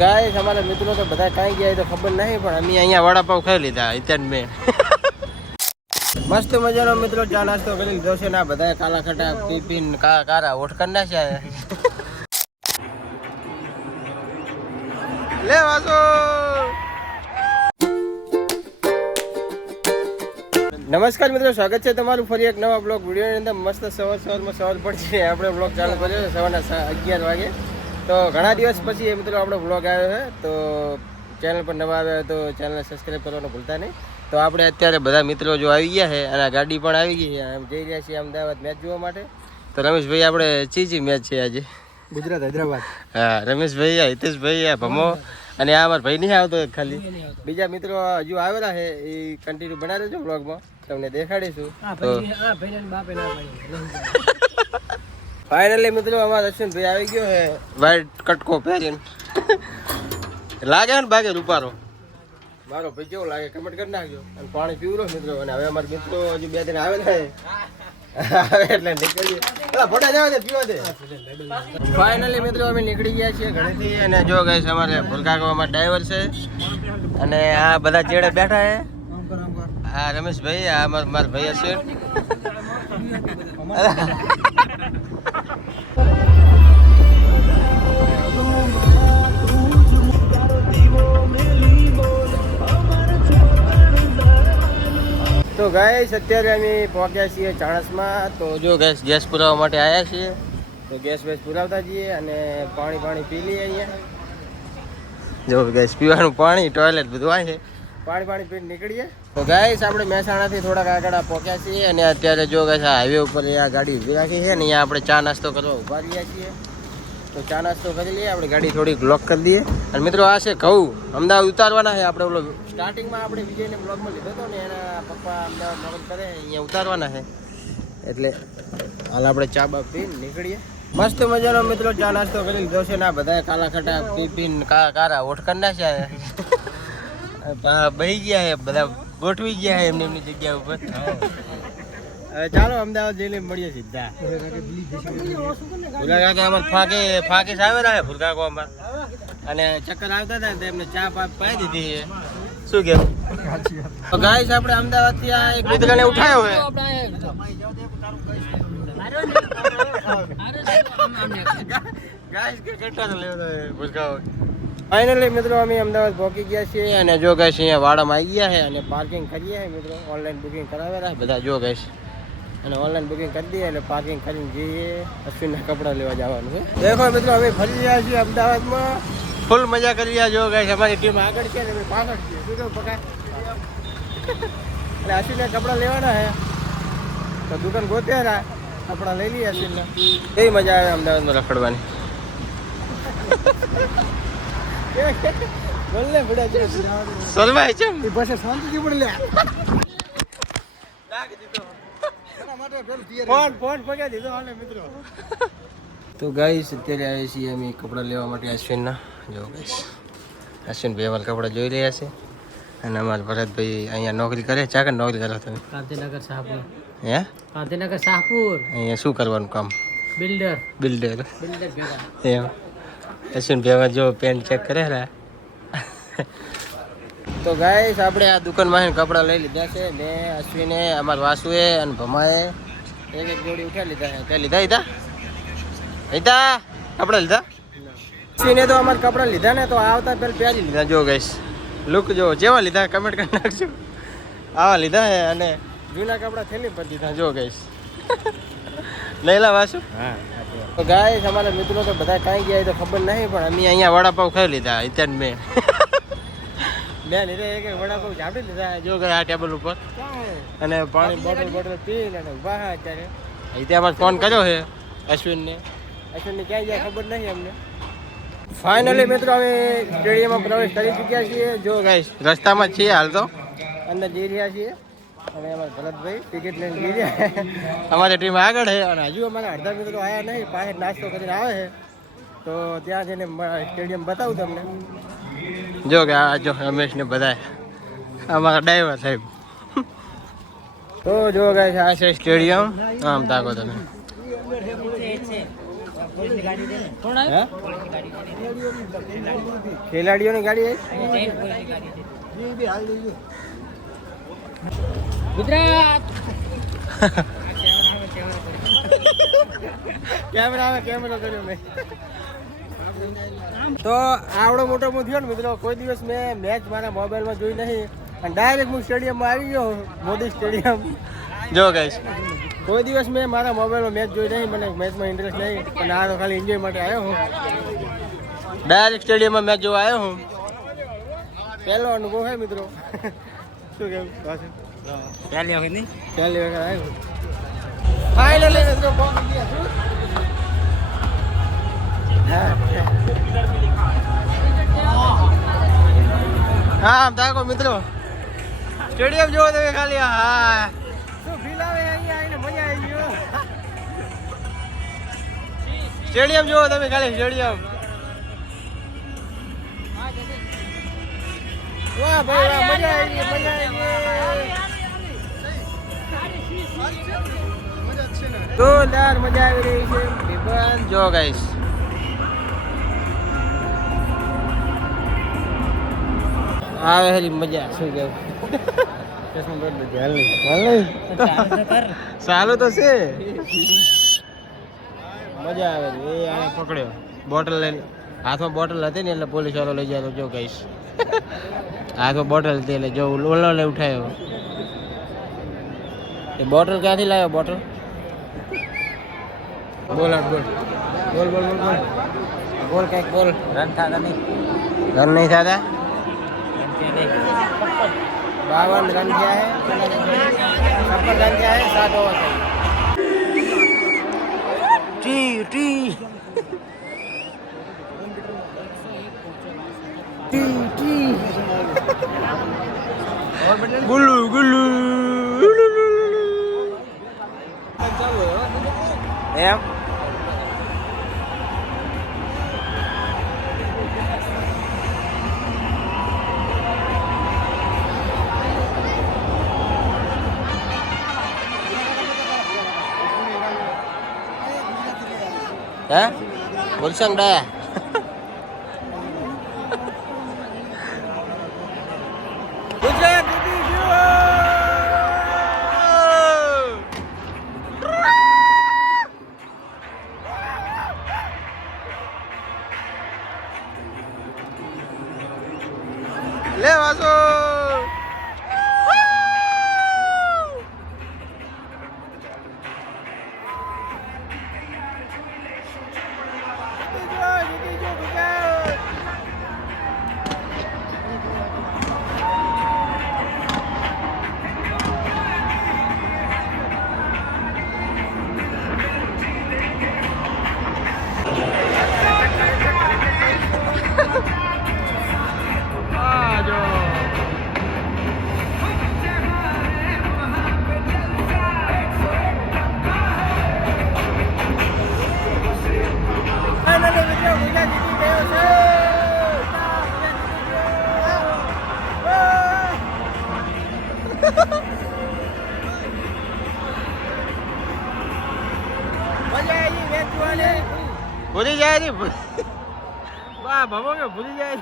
Guys અમારા મિત્રો તો બધા કાંઈ ગયા તો ખબર નહીં, પણ અમે અહીંયા વડાપાવ ખાઈ લીધા અત્યારે મેં મસ્ત મજાનો મિત્રો ચા નાસ્તો કરી લીધો છે ને આ બધા કાલા ખટા પીપીન કારા ઓઠ કરી નાખ્યા લે વાસો. નમસ્કાર મિત્રો, સ્વાગત છે તમારું ફરી એક નવા બ્લોગ વિડીયોની અંદર. મસ્ત સવારમાં સવાર પડશે આપણે બ્લોગ ચાલુ કર્યો છે સવારના 11 વાગે. તો ઘણા દિવસ પછી મિત્રો આપણો બ્લોગ આવ્યો છે. તો ચેનલ પર નવા આવ્યા તો ચેનલને સબસ્ક્રાઈબ કરવાનું ભૂલતા નહીં. તો આપણે અત્યારે બધા મિત્રો જો આવી ગયા છે અને ગાડી પણ આવી ગઈ છે. એમ જઈ રહ્યા છીએ અમદાવાદ મેચ જોવા માટે. તો રમેશભાઈ આપણે ચીચી મેચ છે આજે, ગુજરાત હૈદરાબાદ. હા, રમેશભાઈ, હિતેશભાઈ, ભમો અને આ અમારા ભાઈ નહીં આવતો ખાલી બીજા મિત્રો હજુ આવેલા છે. એ કન્ટિન્યુ બનાવી દેજો બ્લોગમાં, તમને દેખાડીશું. ફાઇનલી મિત્રો અમારા અશ્વિનભાઈ આવી ગયો છે વ્હાઈટ કટકો પહેરીને. લાગે ને ભાગે રૂપારો મારો ભાઈ કેવો લાગે કમેન્ટ કરી નાખજો. અને પાણી પીવરો મિત્રો. અને હવે અમારા મિત્રો હજુ 2 દિન આવેલા છે એટલે નીકળીએ. ફોટા જવા દે, પીવા દે. ફાઇનલી મિત્રો અમે નીકળી ગયા છીએ ઘરેથી. અને જો ગાઈસ અમારે ભૂલકામાં ડ્રાઈવર છે અને આ બધા ચેડે બેઠા છે. આ રમેશભાઈ, આ મારા ભાઈ હશે. તો ગાઈસ અત્યારે અમે પહોંચ્યા છીએ ચાણસમાં. તો જો ગેસ પુરાવવા માટે આવ્યા છીએ. તો ગેસ પુરાવતા જઈએ અને પાણી પી લઈએ અહીંયા. જો ગેસ પીવાનું પાણી, ટોયલેટ બધું આવે છે. પાણી પીને નીકળીએ. તો ગાઈસ આપણે મહેસાણાથી થોડાક આગળ પહોંચ્યા છીએ અને અત્યારે જો ગાઈસ આ હાઈવે ઉપર આ ગાડી ઊભી રાખી છે ને અહીંયા આપણે ચા નાસ્તો કરવા ઊભા રહ્યા છીએ. તો ચા નાસ્તો કરી લઈએ. આપણે ગાડી થોડીક બ્લોક કરી દઈએ. અને મિત્રો આ છે ઘઉં અમદાવાદ ઉતારવાના છે. આપણે ઓલો સ્ટાર્ટિંગમાં આપણે વિજયને બ્લોગમાં લીધો હતો ને, એના પપ્પા અમદાવાદ નોકરી કરે અહીંયા ઉતારવાના છે. એટલે હાલ આપણે ચા બા પીને નીકળીએ. મસ્ત મજાનો મિત્રો ચા નાસ્તો કરી લીધો છે ને આ બધા કાલા ખટા પીપીન કારા ઓઠ કરી નાખ્યા બહી ગયા છે. બધા ગોઠવી ગયા છે એમની જગ્યા ઉપર. ચાલો અમદાવાદ જઈને મળીએ સીધા. ભૂલા કાકા અમારે ફાંકી આવેલા છે ભૂલકાકો અમાર. અને ચક્કર આવતા હતા તો એમને ચા પાઈ દીધી છે. શું કેવું? તો ગાઈસ આપણે અમદાવાદ થી આ એક મિત્રને ઉઠાયો છે. ફાઇનલી મિત્રો અમે અમદાવાદ પહોંચી ગયા છીએ. અને જો ગાઈસ અહીંયા વાડામાં આવી ગયા છે અને પાર્કિંગ કરીએ છે મિત્રો. ઓનલાઈન બુકિંગ કરાવેલા બધા જો ગાઈસ. અને ઓનલાઈન બુકિંગ કરી દઈએ એટલે પાર્કિંગ કરીને જઈએ. અશ્વિનના કપડાં લેવા જવાનું છે. દેખો મિત્રો અમે ફરી રહ્યા છીએ અમદાવાદમાં. ફૂલ મજા કરી રહ્યા જો ગાઈસ. અમારી ટીમ આગળ છે ને અમે પાછળ છીએ. શું કેવું પકા? એટલે અશ્વિનના કપડાં લેવાના છે તો દુકાન ગોત્યા કપડાં લઈ લઈએ અશ્વિનના. એ મજા આવે અમદાવાદમાં રખડવાની. બોલ ને બડા છે સોલભાઈ છે એ પાસે શાંતિથી પણ લે લાગી દીધો ફોન પગાઈ દીધો હાલે મિત્રો. તો ગાઈસ અત્યારે આવ્યા છીએ અમે કપડાં લેવા માટે અશ્વિનના. જો ગાઈસ અશ્વિનભાઈ અમારા કપડાં જોઈ રહ્યા છે. અને અમારા ભરતભાઈ અહીંયા નોકરી કરે. ચાકર નોકરી કરો તમે? ગાંધીનગર શાહપુર. હે? ગાંધીનગર શાહપુર. અહીંયા શું કરવાનું કામ? બિલ્ડર એમ. અશ્વિનભાઈ જો પેન્ટ ચેક કરે રા. તો ગાઈસ આપણે આ દુકાનમાં કપડાં લઈ લીધા છે. મેં, અશ્વિને, અમારા વાસુએ અને ભમાએ એક જોડી ઉઠાવી લીધા છે. ક્યાં લીધા હિતા કપડાં લીધા? અશ્વિને તો અમારા કપડાં લીધા ને તો આવતા પહેલાં પહેરી લીધા. જો ગાઈસ લુક જો જેવા લીધા કમેન્ટ કરી નાખજો. આવા લીધા છે અને જૂના કપડાં થેલી પર દીધા. જો ગાઈસ લઈ લા વાસુ. હા તો ગાઈસ અમારા મિત્રો તો બધા કાંઈ ગયા તો ખબર નહીં, પણ અમે અહીંયા વડાપાવ ખાઈ લીધા અત્યારે મેં લીધા એક વડાપાવ ઝાપડી લીધા. જો ગયા આ ટેબલ ઉપર અને પાણી બોટલ પીને ઉભા હા. અત્યારે અહીંથી અમારે ફોન કર્યો છે અશ્વિનને ક્યાંય જાય ખબર નહીં અમને. ફાઇનલી મિત્રો અમે સ્ટેડિયમમાં પ્રવેશ કરી ચૂક્યા છીએ. જો ગાઈસ રસ્તામાં જ છીએ હાલ તો, અંદર જઈ રહ્યા છીએ. અને અમારા ભરતભાઈ ટિકિટ લઈને જઈ રહ્યા. અમારી ટીમ આગળ છે અને હજુ અમારા અડધા મિત્રો આવ્યા નહીં. પાસે નાસ્તો કરીને આવે છે તો ત્યાં જઈને સ્ટેડિયમ બતાવું તમને. જો કે આ જો રમેશ ને બધા અમારા ડ્રાઈવર સાહેબ. તો જો ગાઈસ આ છે સ્ટેડિયમ. આમ તાકો તમે હે? ખેલાડીઓની ગાડી ગુજરાત કેમેરો કર્યો મેં. તો આવડો મોટો હું થયો ને મિત્રો, કોઈ દિવસ મેં મેચ મારા મોબાઈલમાં જોઈ નહીં અને ડાયરેક્ટ હું સ્ટેડિયમમાં આવી ગયો, મોદી સ્ટેડિયમ. જો ગાઈસ, કોઈ દિવસ મેં મારા મોબાઈલમાં મેચ જોઈ નહીં, મને મેચમાં ઇન્ટરેસ્ટ નહીં, પણ આ તો ખાલી એન્જોય માટે આવ્યો હું. ડાયરેક્ટ સ્ટેડિયમમાં મેચ જોવા આવ્યો હું. પહેલો અનુભવ છે મિત્રો. શું કેવું પાછું? પહેલી વખત આવ્યો. ફાઇનલી મિત્રો પહોંચી ગયા છું. હા તાકો મિત્રો, સ્ટેડિયમ જોવો તમે ખાલી. હા શું ફીલ આવે અહીંયા આવીને, મજા આવી ગયો. સ્ટેડિયમ જોવો તમે ખાલી, સ્ટેડિયમ. વાહ ભાઈ વાહ, મજા આવી ગઈ, મજા આવી ગઈ. જોરદાર મજા આવી રહી છે. વિભાન જો ગાઈસ, આવે હરી મજા. શું કેવું? સારું તો છે, મજા આવે છે. એ આને પકડ્યો, બોટલ લઈને. હાથમાં બોટલ હતી ને એટલે પોલીસ વાળો લઈ જાય. જો કહીશ, હાથમાં બોટલ હતી એટલે જો ઓલો લઈ ઉઠાયો. એ બોટલ ક્યાંથી લાવ્યો? બોટલ બોલ બોલ બોલ બોલ બોલ બોલ બોલ કઈક બોલ. રન થતા નહીં, રન નહીં થતા. 52 रन किया है, 56 रन किया है, 7 ओवर है. टी टी टी टी गुल्लू गुल्लू M. Hả? Quỳnh Sơn Đà. Le vaso. ભૂલી જાય ભૂલી જાય. વાહ ભમો કે ભૂલી જાય.